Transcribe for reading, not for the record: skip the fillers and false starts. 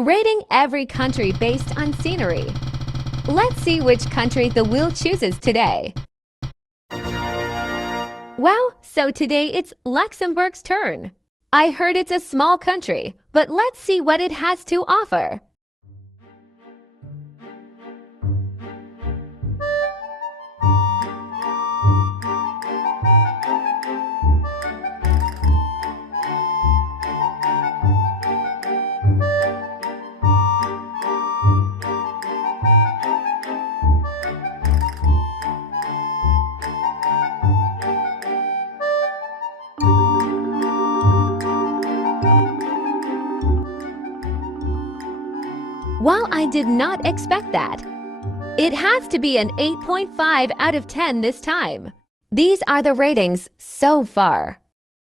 Rating every country based on scenery. Let's see which country the wheel chooses today. Wow, so today it's Luxembourg's turn. I heard it's a small country, but let's see what it has to offer. Well, I did not expect that. It has to be an 8.5 out of 10 this time. These are the ratings so far.